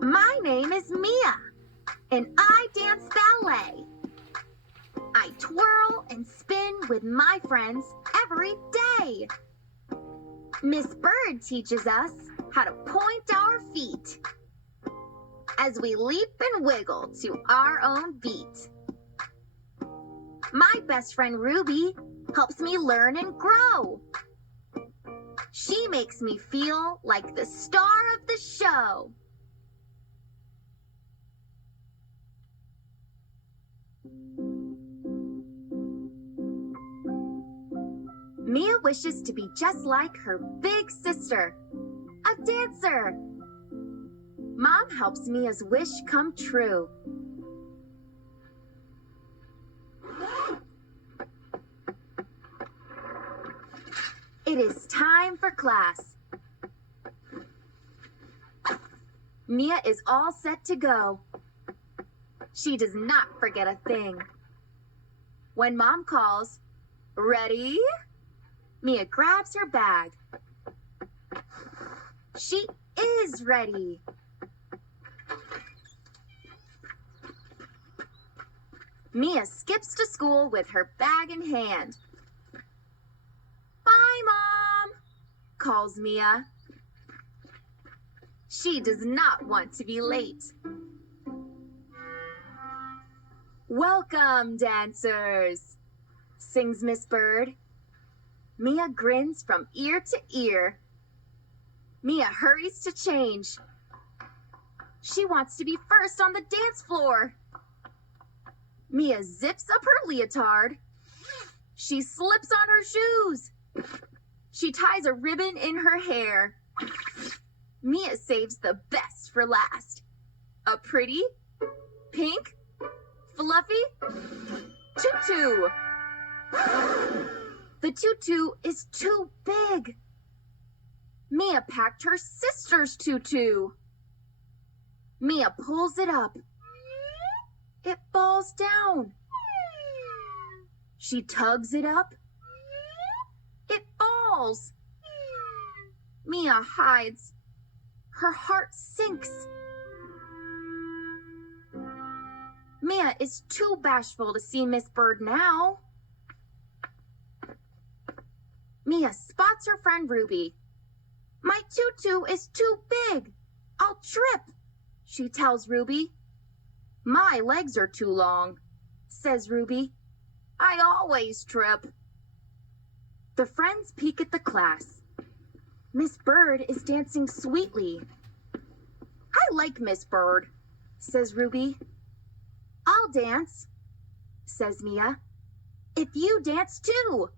My name is Mia, and I dance ballet. I twirl and spin with my friends every day. Miss Bird teaches us how to point our feet as we leap and wiggle to our own beat. My best friend Ruby helps me learn and grow. She makes me feel like the star of the show. Mia wishes to be just like her big sister, a dancer. Mom helps Mia's wish come true. It is time for class. Mia is all set to go. She does not forget a thing. When Mom calls, "Ready?" Mia grabs her bag. She is ready. Mia skips to school with her bag in hand. "Bye, Mom," calls Mia. She does not want to be late. "Welcome, dancers," sings Miss Bird. Mia grins from ear to ear. Mia hurries to change. She wants to be first on the dance floor. Mia zips up her leotard. She slips on her shoes. She ties a ribbon in her hair. Mia saves the best for last. A pretty, pink, fluffy tutu. The tutu is too big. Mia packed her sister's tutu. Mia pulls it up. It falls down. She tugs it up. It falls. Mia hides. Her heart sinks. Mia is too bashful to see Miss Bird now. Mia spots her friend Ruby. "My tutu is too big. I'll trip," she tells Ruby. "My legs are too long," says Ruby. "I always trip." The friends peek at the class. Miss Bird is dancing sweetly. "I like Miss Bird," says Ruby. "I'll dance," says Mia. "If you dance too."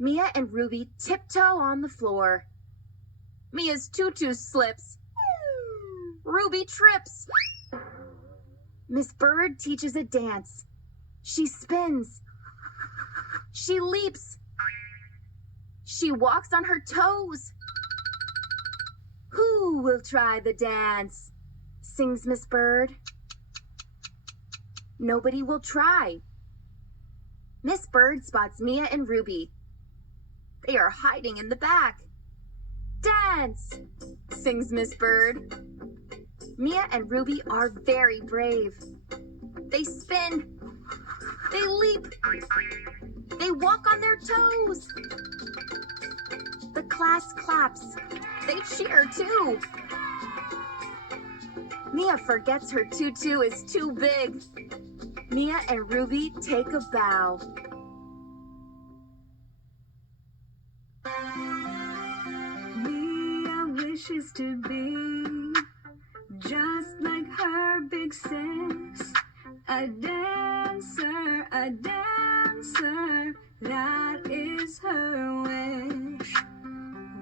Mia and Ruby tiptoe on the floor. Mia's tutu slips. Ruby trips. Miss Bird teaches a dance. She spins. She leaps. She walks on her toes. "Who will try the dance?" sings Miss Bird. Nobody will try. Miss Bird spots Mia and Ruby. They are hiding in the back. "Dance!" sings Miss Bird. Mia and Ruby are very brave. They spin. They leap. They walk on their toes. The class claps. They cheer too. Mia forgets her tutu is too big. Mia and Ruby take a bow. Mia wishes to be just like her big sis, a dancer, that is her wish.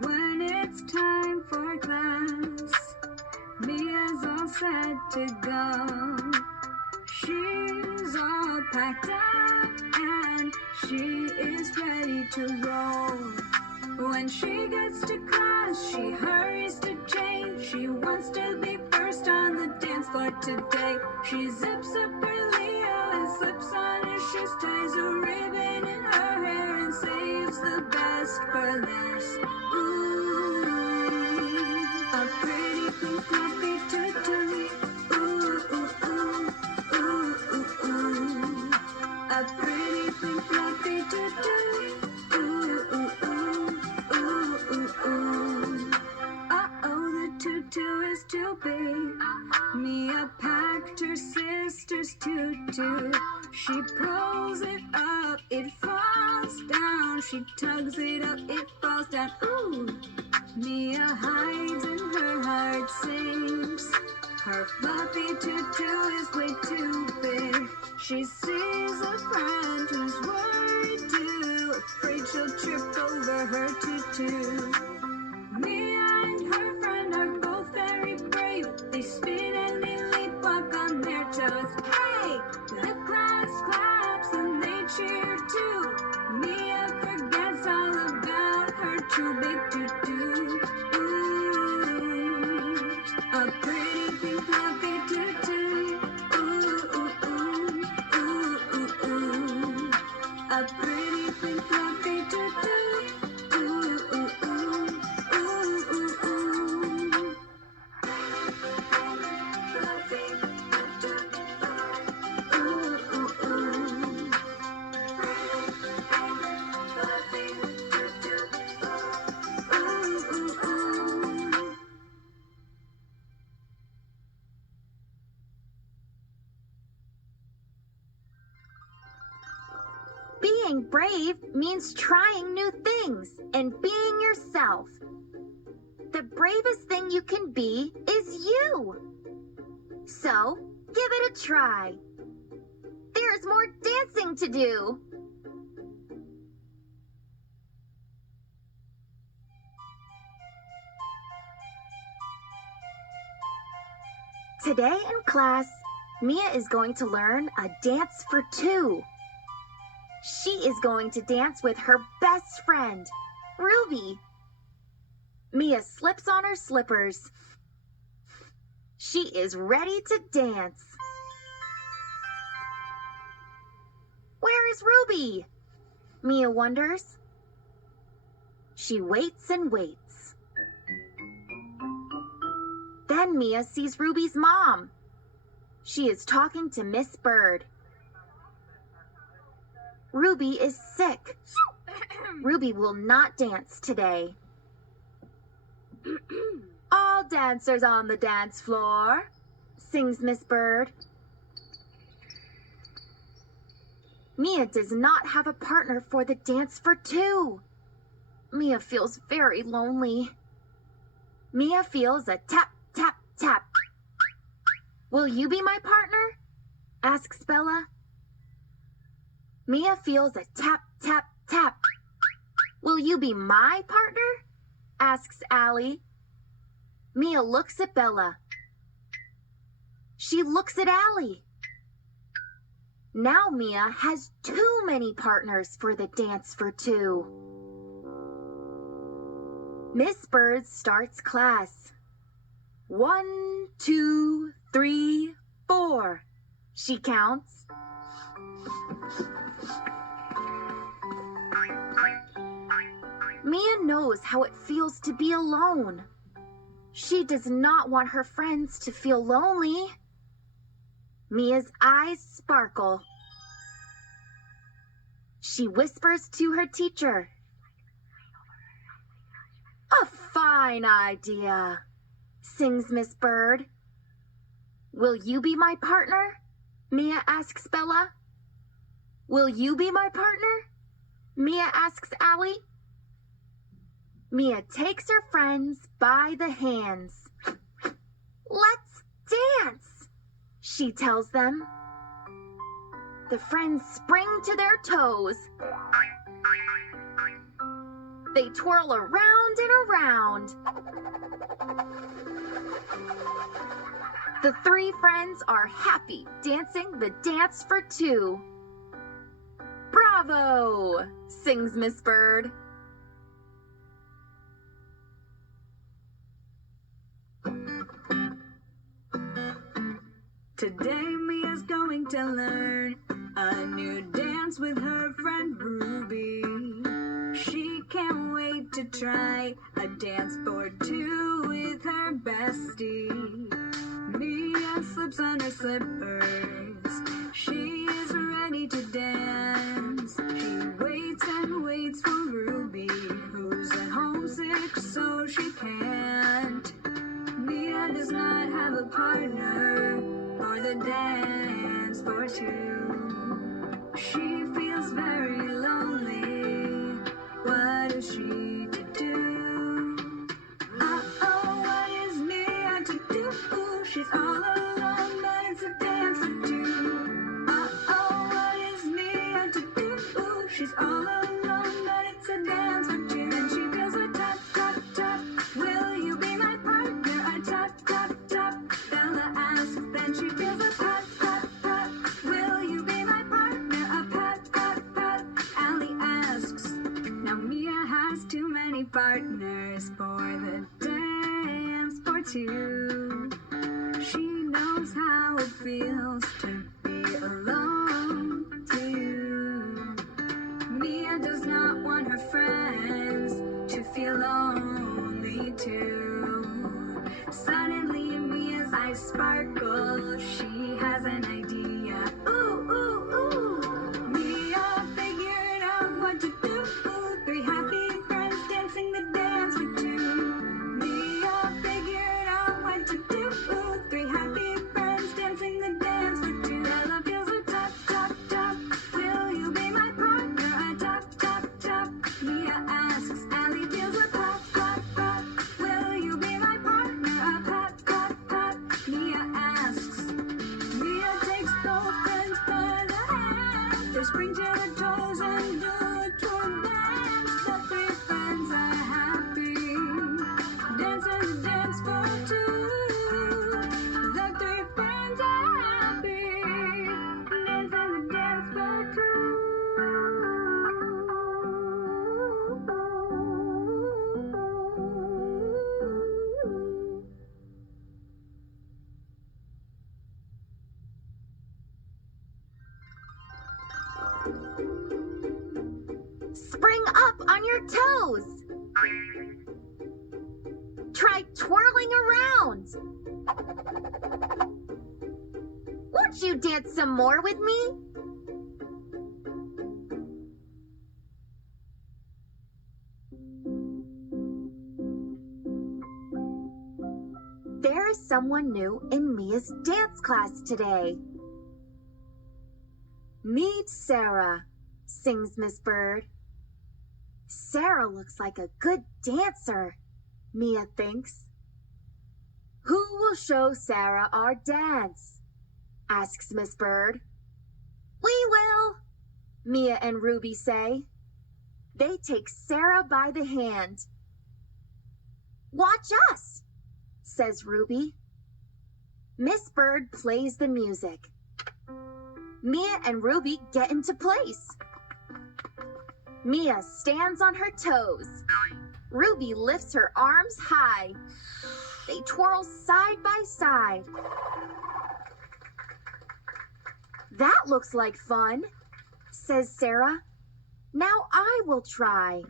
When it's time for class, Mia's all set to go. She's all packed up and she is ready to roll. When she gets to class, she hurries to change. She wants to be first on the dance floor today. She zips up her Leo and slips on her shoes, ties a ribbon in her hair and saves the best for last. Ooh, a pretty pink fluffy tutu big. Mia packed her sister's tutu. She pulls it up, it falls down. She tugs it up, it falls down. Ooh! Mia hides and her heart sinks. Her fluffy tutu is way too big. She sees a friend who's worried too, afraid she'll trip over her tutu. Mia and her friend are both very brave. They spin and they leap, walk on their toes. Hey! The class claps and they cheer too. Mia forgets all about her too big tutu. Ooh, a pretty pink fluffy tutu. Ooh, ooh, ooh, ooh, ooh, ooh. A pretty pink fluffy tutu. Ooh, ooh, ooh, ooh, ooh, ooh. Fluffy tutu. Ooh, ooh, ooh. Fluffy tutu. Ooh, ooh, ooh. Being brave means trying new things and being yourself. The bravest thing you can be is you. So, give it a try. There's more dancing to do. Today in class, Mia is going to learn a dance for two. She is going to dance with her best friend, Ruby. Mia slips on her slippers. She is ready to dance. Where is Ruby? Mia wonders. She waits and waits. Then Mia sees Ruby's mom. She is talking to Miss Bird. Ruby is sick. Ruby will not dance today. All dancers on the dance floor, sings Miss Bird. Mia does not have a partner for the dance for two. Mia feels very lonely. Mia feels a tap, tap, tap. Will you be my partner? Asks Bella. Mia feels a tap, tap, tap. Will you be my partner? Asks Allie. Mia looks at Bella. She looks at Allie. Now Mia has too many partners for the dance for two. Miss Bird starts class. 1, 2, 3, 4. She counts. Mia knows how it feels to be alone. She does not want her friends to feel lonely. Mia's eyes sparkle. She whispers to her teacher. A fine idea, sings Miss Bird. Will you be my partner? Mia asks Bella. Will you be my partner? Mia asks Allie. Mia takes her friends by the hands. Let's dance, she tells them. The friends spring to their toes. They twirl around and around. The three friends are happy dancing the dance for two. Bravo, sings Miss Bird. Today Mia's going to learn a new dance with her friend Ruby. She can't wait to try a dance for two with her bestie. Mia slips on her slippers. She is ready to dance. She waits and waits for Ruby, who's at home sick so she can't. Mia does not the dance for two. She feels very lonely. What is she to do? Uh-oh, what is Mia to do? She's all alone, but it's a dance for two. Uh-oh, what is Mia to do? She's all alone, but it's a dance for two. Then she feels a tap, tap, tap. Will you be my partner? A tap, tap, tap. Bella asks. Then she feels a pat, pat, pat. Will you be my partner? A pat, pat, pat. Allie asks. Now Mia has too many partners for the dance for two. She knows how it feels to be alone too. Mia does not want her friends to feel lonely too. Suddenly Mia's eyes sparkle. She has an idea. Ooh, ooh, ooh. Mia figured out what to do. Three happy friends dancing the dance for two. Mia figured out what to do. Three happy friends dancing the dance for two. Bella feels a tap, tap, tap. Will you be my partner? A tap, tap, tap. Mia asks. Allie feels a pat, pat, pat. Will you be my partner? A pat, pat, pat. Mia asks. Mia takes both friends by the hand. They spring to their toes and do a twirl dance. The three friends are happy. Dancing the dance for two. The three friends are happy. Dancing the dance for two. Spring up on your toes. Try twirling around. Won't you dance some more with me? There is someone new in Mia's dance class today. Meet Sarah, sings Miss Bird. Sarah looks like a good dancer, Mia thinks. Who will show Sarah our dance? Asks Miss Bird. We will, Mia and Ruby say. They take Sarah by the hand. Watch us, says Ruby. Miss Bird plays the music. Mia and Ruby get into place. Mia stands on her toes. Ruby lifts her arms high. They twirl side by side. That looks like fun, says Sarah. Now I will try.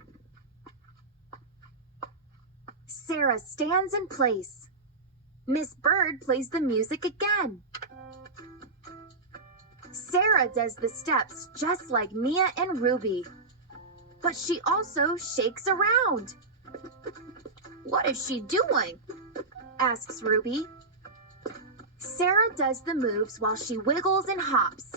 Sarah stands in place. Miss Bird plays the music again. Sarah does the steps just like Mia and Ruby, but she also shakes around. What is she doing? Asks Ruby. Sarah does the moves while she wiggles and hops.